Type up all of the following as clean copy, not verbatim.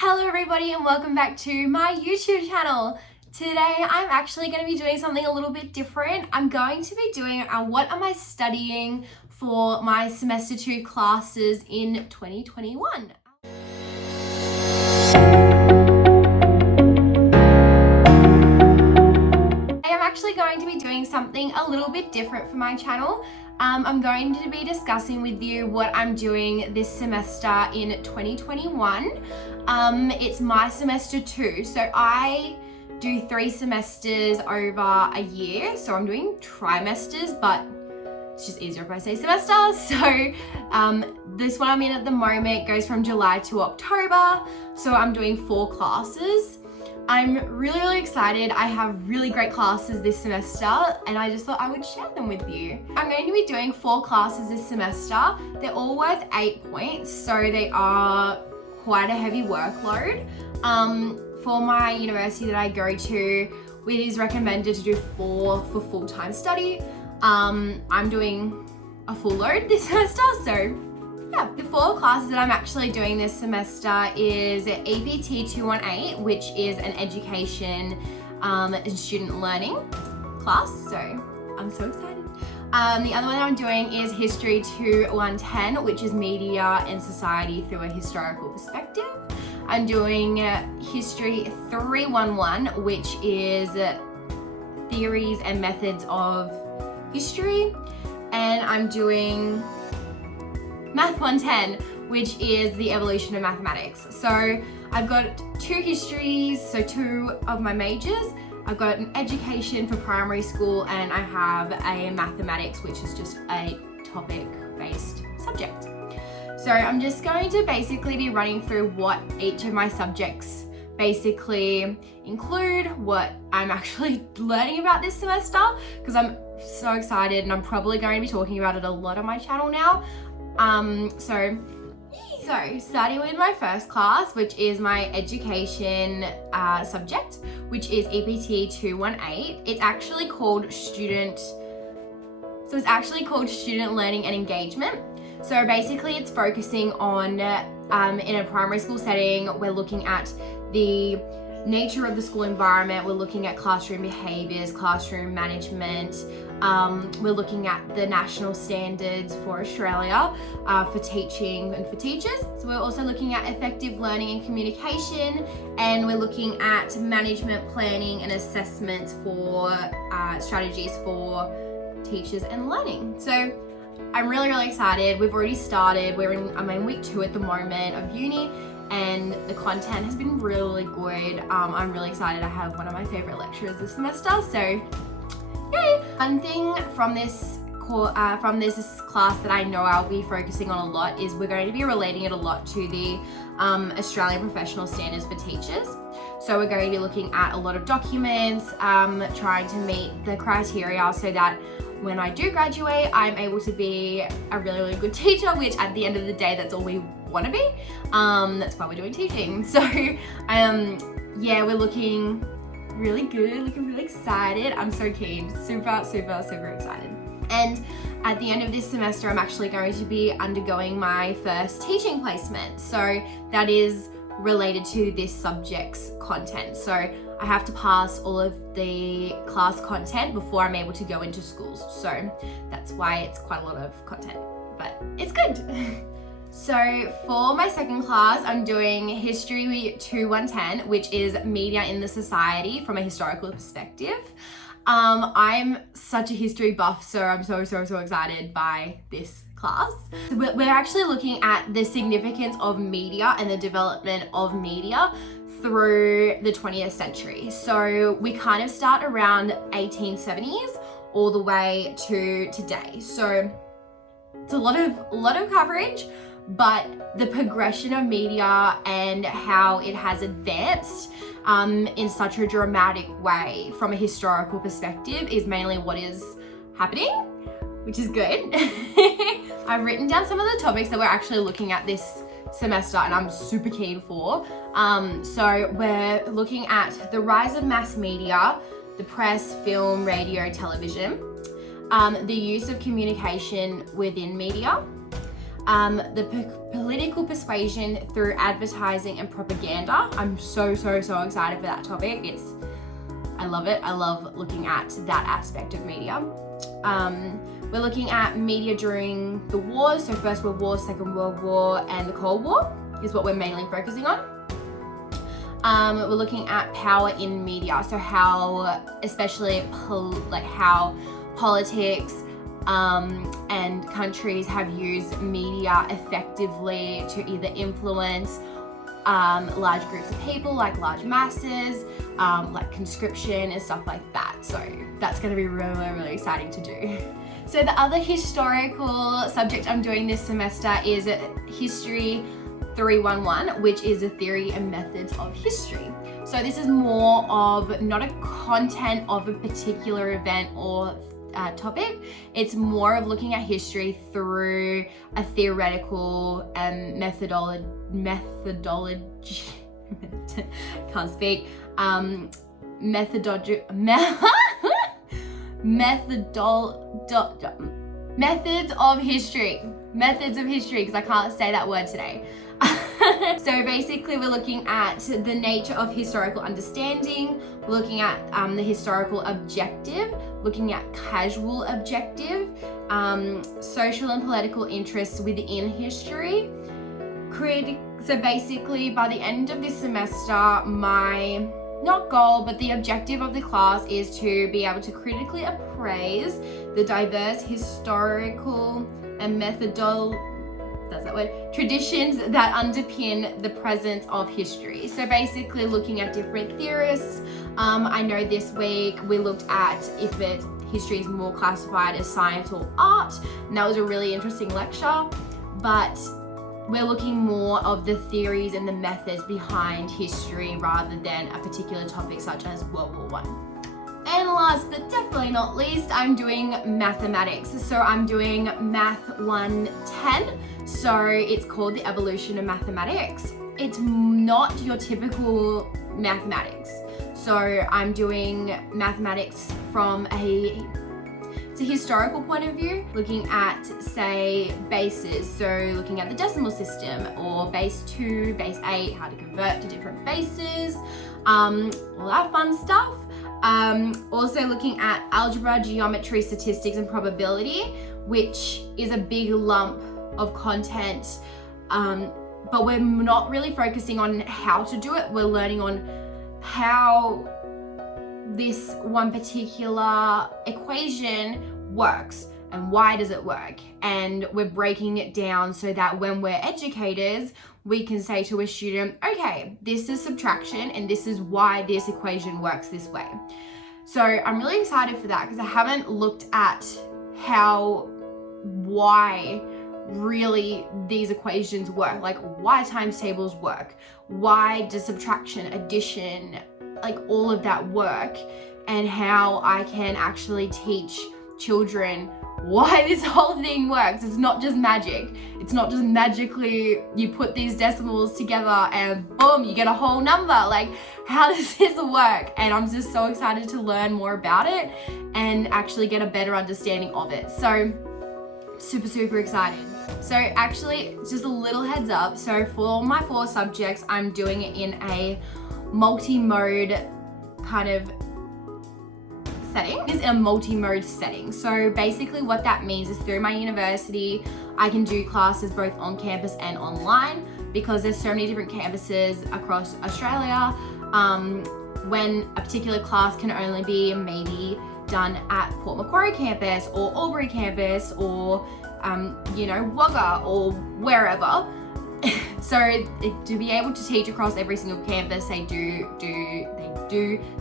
Hello everybody and welcome back to my YouTube channel. Today I'm actually going to be doing something a little bit different. I'm going to be doing what am I studying for my semester 2 classes in 2021. I am actually going to be doing something a little bit different for my channel. I'm going to be discussing with you what I'm doing this semester in 2021. It's my semester 2, so I do 3 semesters over a year, so I'm doing trimesters, but it's just easier if I say semester. So this one I'm in at the moment goes from July to October, so I'm doing 4 classes. I'm really excited. I have really great classes this semester and I just thought I would share them with you. I'm going to be doing 4 classes this semester. They're all worth 8 points, so they are quite a heavy workload. For my university that I go to, it is recommended to do 4 for full-time study. I'm doing a full load this semester, so yeah. The 4 classes that I'm actually doing this semester is EPT 218, which is an education and student learning class, so I'm so excited. The other one I'm doing is History 2110, which is media and society through a historical perspective. I'm doing History 311, which is theories and methods of history, and I'm doing Math 110, which is the evolution of mathematics. So I've got 2 histories, so 2 of my majors. I've got an education for primary school and I have a mathematics, which is just a topic-based subject. So I'm just going to basically be running through what each of my subjects basically include, what I'm actually learning about this semester, because I'm so excited and I'm probably going to be talking about it a lot on my channel now. So starting with my first class, which is my education subject, which is EPT 218. It's actually called Student Learning and Engagement. So basically it's focusing on, in a primary school setting, we're looking at the nature of the school environment, we're looking at classroom behaviours, classroom management, we're looking at the national standards for Australia for teaching and for teachers. So we're also looking at effective learning and communication, and we're looking at management, planning and assessments for strategies for teachers and learning. So I'm really excited. We've already started. I'm in week 2 at the moment of uni, and the content has been really good. I'm really excited. I have one of my favourite lecturers this semester, so yay! One thing from this class that I know I'll be focusing on a lot is we're going to be relating it a lot to the Australian Professional Standards for Teachers. So we're going to be looking at a lot of documents, trying to meet the criteria so that when I do graduate, I'm able to be a really good teacher, which at the end of the day, that's all we want to be. That's why we're doing teaching. So yeah, we're looking really good, looking really excited. I'm so keen, super excited. And at the end of this semester, I'm actually going to be undergoing my first teaching placement. So that is related to this subject's content. So I have to pass all of the class content before I'm able to go into schools. So that's why it's quite a lot of content, but it's good. So for my second class, I'm doing History 2110, which is media in the society from a historical perspective. I'm such a history buff, so I'm so excited by this class. We're actually looking at the significance of media and the development of media through the 20th century. So we kind of start around 1870s all the way to today. So it's a lot of coverage, but the progression of media and how it has advanced in such a dramatic way from a historical perspective is mainly what is happening, which is good. I've written down some of the topics that we're actually looking at this semester and I'm super keen for. So we're looking at the rise of mass media, the press, film, radio, television, the use of communication within media, Political persuasion through advertising and propaganda. I'm so excited for that topic. I love it. I love looking at that aspect of media. We're looking at media during the wars, so First World War, Second World War, and the Cold War is what we're mainly focusing on. We're looking at power in media, so how, especially how politics and countries have used media effectively to either influence large groups of people, like large masses, like conscription and stuff like that. So that's going to be really exciting to do. So the other historical subject I'm doing this semester is History 311, which is a theory and methods of history. So this is more of not a content of a particular event or topic. It's more of looking at history through a theoretical methodology can't speak methods of history because I can't say that word today. So basically we're looking at the nature of historical understanding, we're looking at the historical objective, looking at casual objective, social and political interests within history. So basically by the end of this semester, my not goal, but the objective of the class is to be able to critically appraise the diverse historical and traditions that underpin the presence of history. So basically looking at different theorists. I know this week we looked at if history is more classified as science or art, and that was a really interesting lecture, but we're looking more of the theories and the methods behind history rather than a particular topic such as World War I. And last but definitely not least, I'm doing mathematics. So I'm doing Math 110. So it's called the evolution of mathematics. It's not your typical mathematics. So I'm doing mathematics from a historical point of view, looking at, say, bases. So looking at the decimal system or base 2, base 8, how to convert to different bases, all that fun stuff. Also looking at algebra, geometry, statistics, and probability, which is a big lump of content, but we're not really focusing on how to do it. We're learning on how this one particular equation works and why does it work, and we're breaking it down so that when we're educators we can say to a student, okay, this is subtraction and this is why this equation works this way. So I'm really excited for that because I haven't looked at why really these equations work, like why times tables work, why does subtraction, addition, like all of that work, and how I can actually teach children why this whole thing works. It's not just magic. It's not just magically you put these decimals together and boom, you get a whole number. Like, how does this work? And I'm just so excited to learn more about it and actually get a better understanding of it. So super excited. So actually, just a little heads up. So for my 4 subjects, I'm doing it in a multi-mode kind of setting. It's a multi-mode setting. So basically what that means is through my university, I can do classes both on campus and online because there's so many different campuses across Australia. When a particular class can only be maybe done at Port Macquarie campus or Albury campus or Wagga or wherever. So to be able to teach across every single campus, they do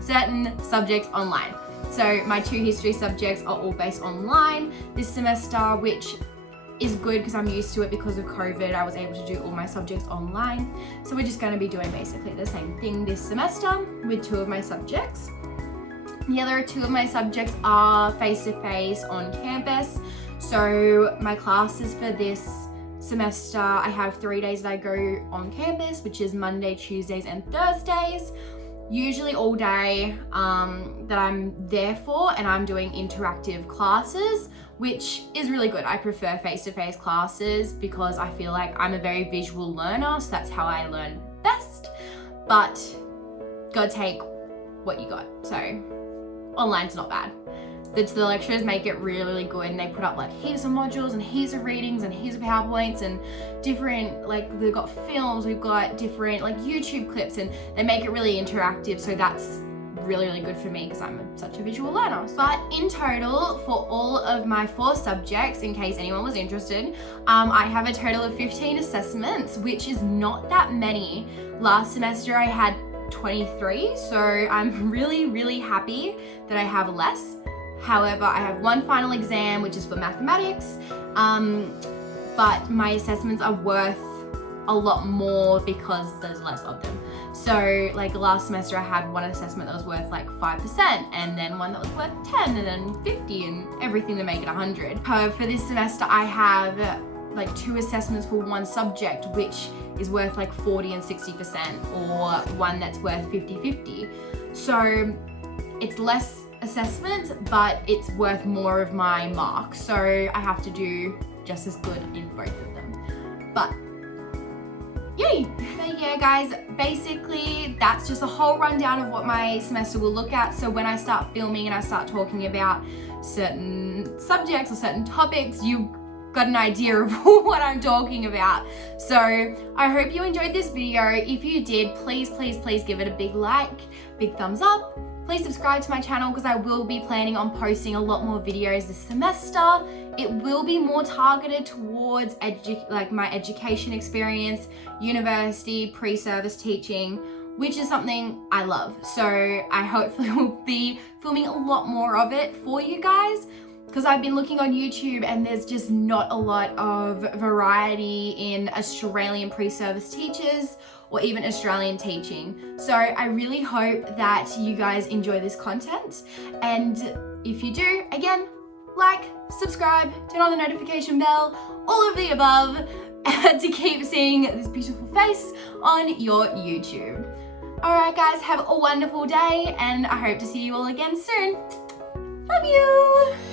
certain subjects online. So my 2 history subjects are all based online this semester, which is good because I'm used to it because of COVID. I was able to do all my subjects online. So we're just going to be doing basically the same thing this semester with 2 of my subjects. The other 2 of my subjects are face-to-face on campus. So my classes for this semester, I have 3 days that I go on campus, which is Monday, Tuesdays, and Thursdays. usually all day that I'm there for, and I'm doing interactive classes, which is really good. I prefer face-to-face classes because I feel like I'm a very visual learner, so that's how I learn best, but gotta take what you got. So online's not bad. The lecturers make it really, really good, and they put up like heaps of modules and heaps of readings and heaps of PowerPoints and different, like they've got films, we've got different like YouTube clips, and they make it really interactive, so that's really, really good for me because I'm such a visual learner. But in total, for all of my 4 subjects, in case anyone was interested, I have a total of 15 assessments, which is not that many. Last semester I had 23, so I'm really, really happy that I have less. However, I have 1 final exam, which is for mathematics, but my assessments are worth a lot more because there's less of them. So like last semester I had 1 assessment that was worth like 5%, and then 1 that was worth 10, and then 50, and everything to make it 100. However, for this semester I have like 2 assessments for 1 subject, which is worth like 40 and 60%, or 1 that's worth 50-50. So it's less assessments, but it's worth more of my marks, so I have to do just as good in both of them. But yay! But yeah guys, basically that's just a whole rundown of what my semester will look at. So when I start filming and I start talking about certain subjects or certain topics, you got an idea of what I'm talking about. So I hope you enjoyed this video. If you did, please, please, please give it a big like, big thumbs up. Please subscribe to my channel because I will be planning on posting a lot more videos this semester. It will be more targeted towards my education experience, university, pre-service teaching, which is something I love. So I hopefully will be filming a lot more of it for you guys, because I've been looking on YouTube and there's just not a lot of variety in Australian pre-service teachers or even Australian teaching. So I really hope that you guys enjoy this content. And if you do, again, like, subscribe, turn on the notification bell, all of the above, to keep seeing this beautiful face on your YouTube. Alright guys, have a wonderful day, and I hope to see you all again soon. Love you!